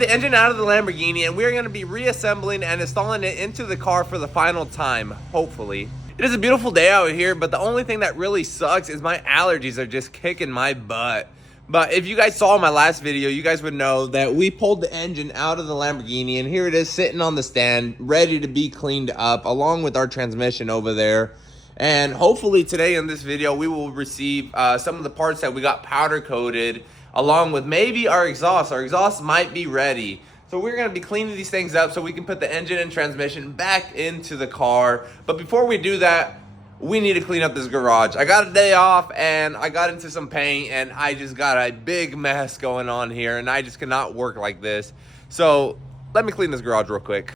the engine out of the Lamborghini, and we're going to be reassembling and installing it into the car for the final time, hopefully. It is a beautiful day out here, but the only thing that really sucks is my allergies are just kicking my butt. But if you guys saw my last video, you guys would know that we pulled the engine out of the Lamborghini, and here it is sitting on the stand, ready to be cleaned up, along with our transmission over there. And hopefully today in this video, we will receive some of the parts that we got powder coated, along with maybe our exhaust. Our exhaust might be ready. So we're gonna be cleaning these things up so we can put the engine and transmission back into the car. But before we do that, we need to clean up this garage. I got a day off and I got into some paint and I just got a big mess going on here and I just cannot work like this. So let me clean this garage real quick.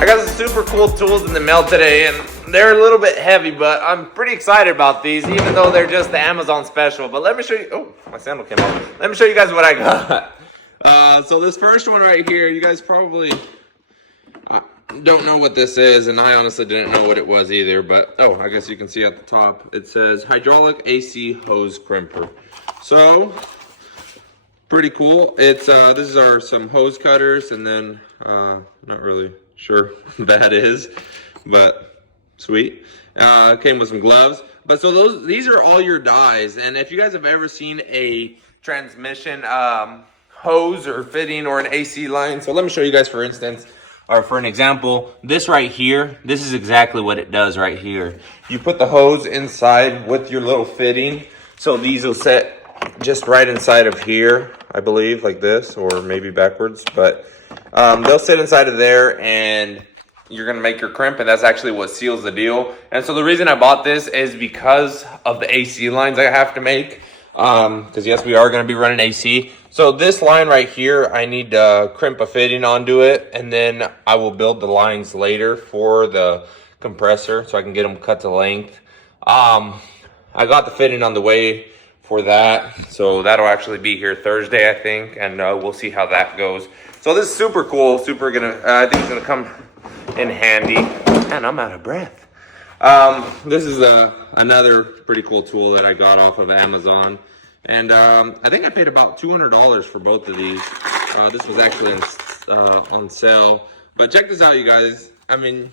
I got some super cool tools in the mail today, and they're a little bit heavy, but I'm pretty excited about these, even though they're just the Amazon special. But let me show you. Oh, my sandal came off. Let me show you guys what I got. So this first one right here, you guys probably don't know what this is, and I honestly didn't know what it was either. But oh, I guess you can see at the top it says hydraulic AC hose crimper. So pretty cool. It's this is some hose cutters, and then not really sure that is, but sweet. Came with some gloves. But so these are all your dies, and if you guys have ever seen a transmission hose or fitting or an AC line, so let me show you guys for instance, or for an example, this right here, this is exactly what it does right here. You put the hose inside with your little fitting, so these will sit just right inside of here, I believe, like this, or maybe backwards, but they'll sit inside of there and you're gonna make your crimp, and that's actually what seals the deal. And so the reason I bought this is because of the AC lines I have to make, because yes, we are gonna be running AC. So this line right here, I need to crimp a fitting onto it, and then I will build the lines later for the compressor so I can get them cut to length. I got the fitting on the way for that, so that'll actually be here Thursday, I think, and we'll see how that goes. So this is super cool, I think it's gonna come in handy. Man, I'm out of breath. This is another pretty cool tool that I got off of Amazon, and I think I paid about $200 for both of these. This was actually on sale, but check this out, you guys. I mean,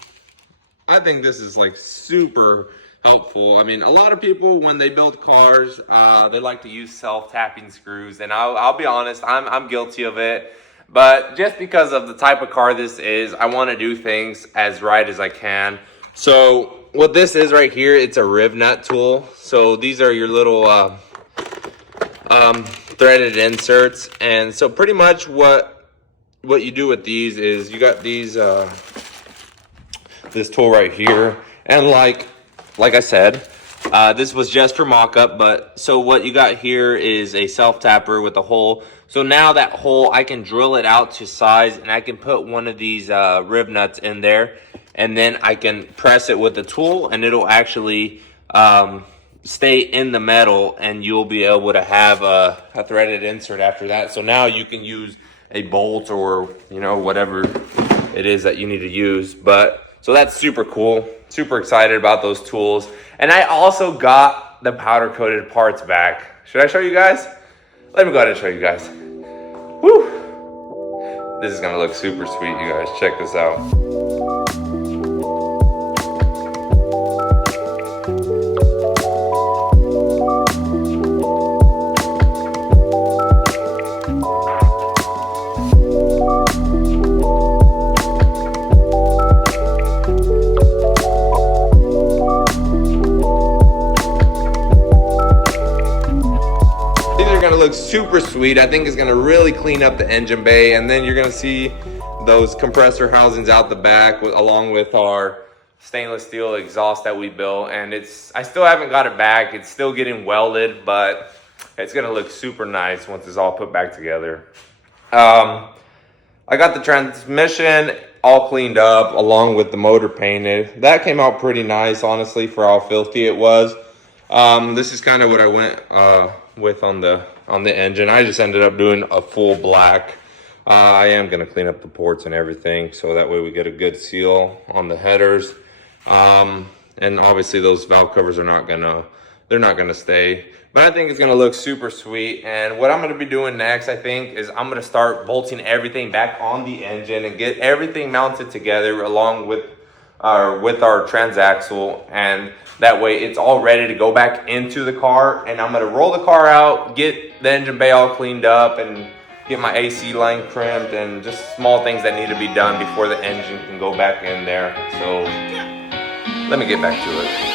I think this is like super helpful. I mean, a lot of people, when they build cars, they like to use self-tapping screws, and I'll be honest, I'm guilty of it. But just because of the type of car this is, I want to do things as right as I can. So what this is right here, it's a riv nut tool. So these are your little threaded inserts, and so pretty much what you do with these is you got these this tool right here, and like I said, this was just for mock-up, but so what you got here is a self-tapper with a hole. So now that hole, I can drill it out to size, and I can put one of these rib nuts in there, and then I can press it with the tool, and it'll actually stay in the metal, and you'll be able to have a threaded insert after that. So now you can use a bolt or, you know, whatever it is that you need to use. But so that's super cool. Super excited about those tools. And I also got the powder coated parts back. Should I show you guys? Let me go ahead and show you guys. Woo! This is gonna look super sweet, you guys. Check this out. Look super sweet. I think it's going to really clean up the engine bay, and then you're going to see those compressor housings out the back along with our stainless steel exhaust that we built. And I still haven't got it back. It's still getting welded, but it's going to look super nice once it's all put back together. I got the transmission all cleaned up along with the motor painted. That came out pretty nice, honestly, for how filthy it was. This is kind of what I went with on the engine. I just ended up doing a full black. I am going to clean up the ports and everything, so that way we get a good seal on the headers. And obviously those valve covers they're not gonna stay, but I think it's gonna look super sweet. And what I'm gonna be doing next, I think, is I'm gonna start bolting everything back on the engine and get everything mounted together along with our transaxle, and that way it's all ready to go back into the car. And I'm gonna roll the car out, get the engine bay all cleaned up, and get my AC line crimped, and just small things that need to be done before the engine can go back in there. So let me get back to it.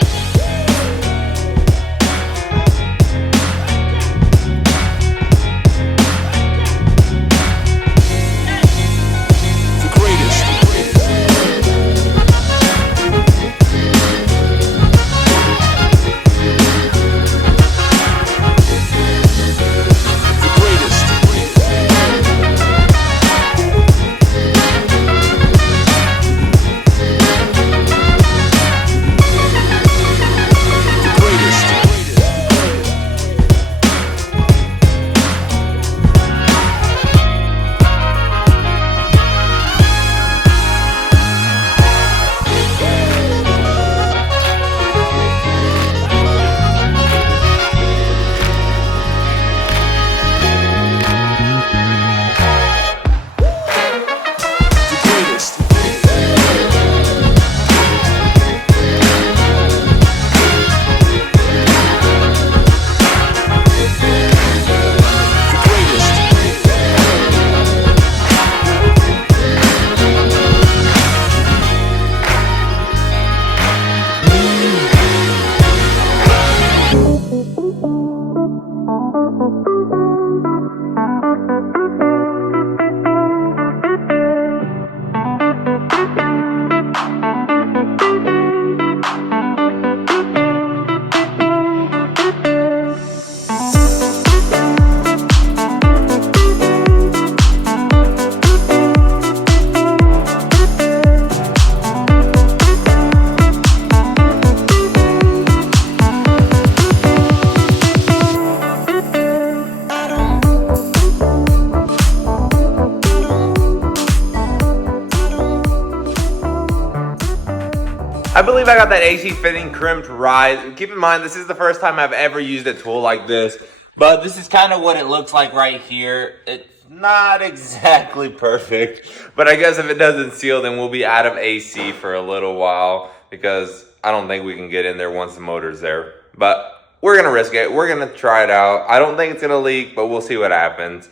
I believe I got that AC fitting crimped right. Keep in mind, this is the first time I've ever used a tool like this, but this is kind of what it looks like right here. It's not exactly perfect, but I guess if it doesn't seal, then we'll be out of AC for a little while, because I don't think we can get in there once the motor's there. But we're going to risk it. We're going to try it out. I don't think it's going to leak, but we'll see what happens.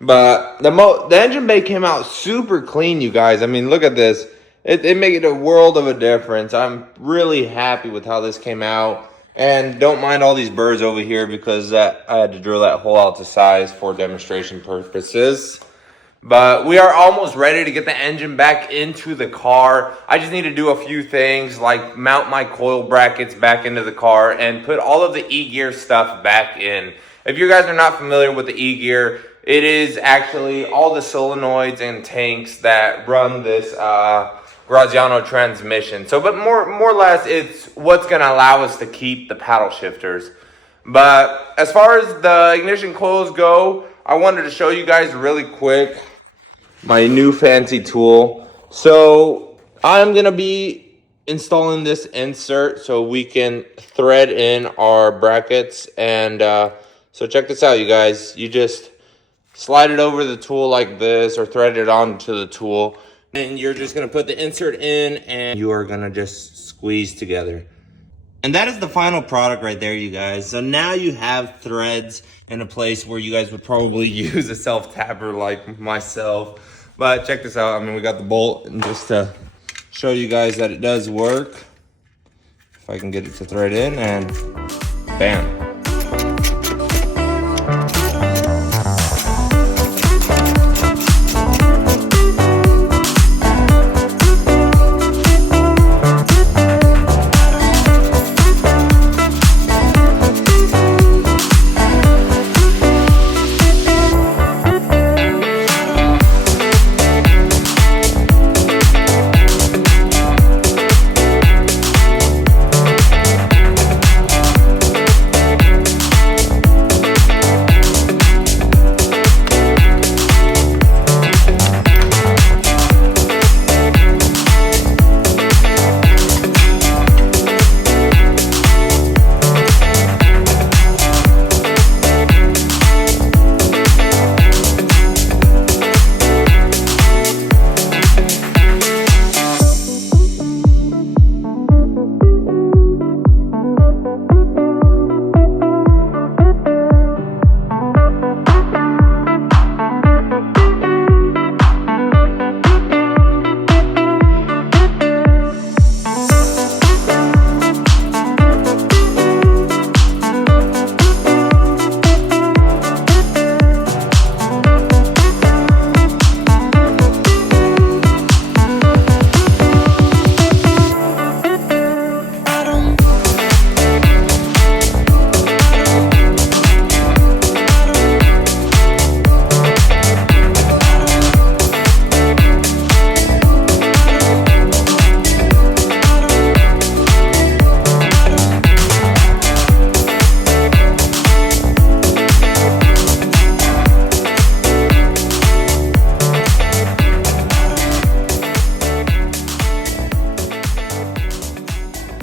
But the engine bay came out super clean, you guys. I mean, look at this. It made a world of a difference. I'm really happy with how this came out. And don't mind all these burrs over here, because I had to drill that hole out to size for demonstration purposes. But we are almost ready to get the engine back into the car. I just need to do a few things, like mount my coil brackets back into the car and put all of the E-gear stuff back in. If you guys are not familiar with the E-gear, it is actually all the solenoids and tanks that run this Graziano transmission. So, but more or less, it's what's going to allow us to keep the paddle shifters. But as far as the ignition coils go, I wanted to show you guys really quick my new fancy tool. So I'm going to be installing this insert so we can thread in our brackets. And so check this out, you guys. You just slide it over the tool like this, or thread it onto the tool. And you're just gonna put the insert in, and you are gonna just squeeze together. And that is the final product right there, you guys. So now you have threads in a place where you guys would probably use a self-tapper like myself. But check this out. I mean, we got the bolt, and just to show you guys that it does work, if I can get it to thread in, and bam.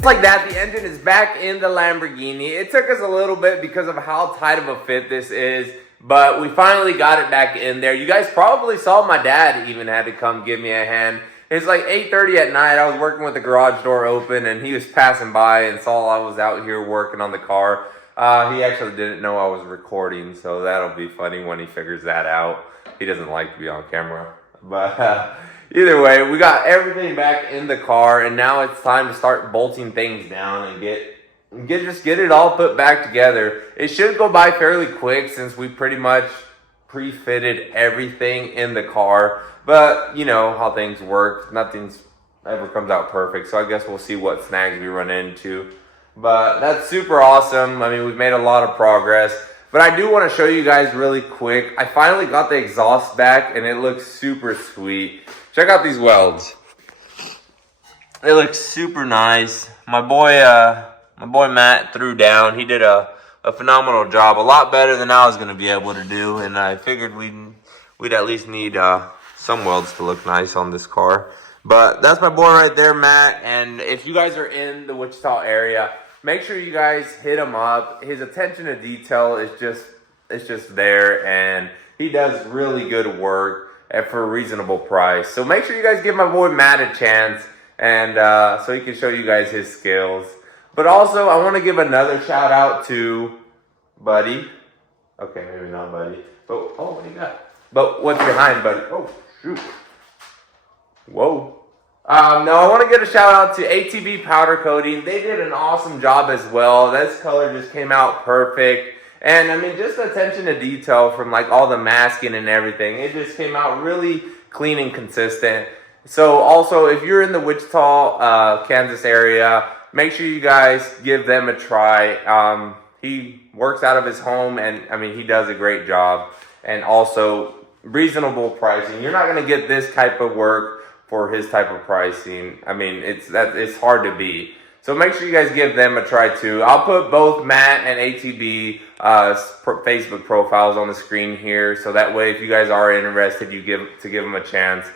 Like that, the engine is back in the Lamborghini. It took us a little bit because of how tight of a fit this is, but we finally got it back in there. You guys probably saw my dad even had to come give me a hand. It's like 8:30 at night. I was working with the garage door open, and he was passing by and saw I was out here working on the car. He actually didn't know I was recording, so that'll be funny when he figures that out. He doesn't like to be on camera, but either way, we got everything back in the car, and now it's time to start bolting things down and get it all put back together. It should go by fairly quick since we pretty much pre-fitted everything in the car. But you know how things work. Nothing's ever comes out perfect, so I guess we'll see what snags we run into. But that's super awesome. I mean, we've made a lot of progress. But I do want to show you guys really quick. I finally got the exhaust back, and it looks super sweet. Check out these welds. They look super nice. My boy Matt threw down. He did a phenomenal job. A lot better than I was going to be able to do. And I figured we'd at least need some welds to look nice on this car. But that's my boy right there, Matt. And if you guys are in the Wichita area, make sure you guys hit him up. His attention to detail is just there, and he does really good work for a reasonable price. So make sure you guys give my boy Matt a chance, and so he can show you guys his skills. But also, I want to give another shout out to Buddy. Okay, maybe not Buddy. But oh, what do you got? But what's behind Buddy? Oh shoot! Whoa. No, I want to give a shout out to ATV Powder Coating. They did an awesome job as well. This color just came out perfect. And I mean, just attention to detail from like all the masking and everything. It just came out really clean and consistent. So also, if you're in the Wichita, Kansas area, make sure you guys give them a try. He works out of his home, and I mean, he does a great job. And also reasonable pricing. You're not going to get this type of work for his type of pricing. I mean, it's hard to beat. So make sure you guys give them a try too. I'll put both Matt and ATB Facebook profiles on the screen here, so that way if you guys are interested, you give them a chance.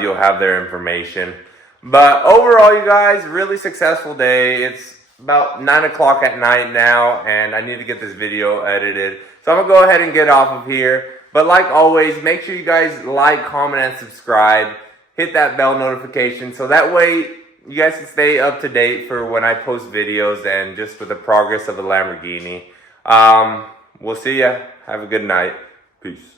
You'll have their information. But overall, you guys, really successful day. It's about 9 o'clock at night now, and I need to get this video edited. So I'm gonna go ahead and get off of here. But like always, make sure you guys like, comment, and subscribe. Hit that bell notification so that way you guys can stay up to date for when I post videos and just for the progress of the Lamborghini. We'll see ya. Have a good night. Peace.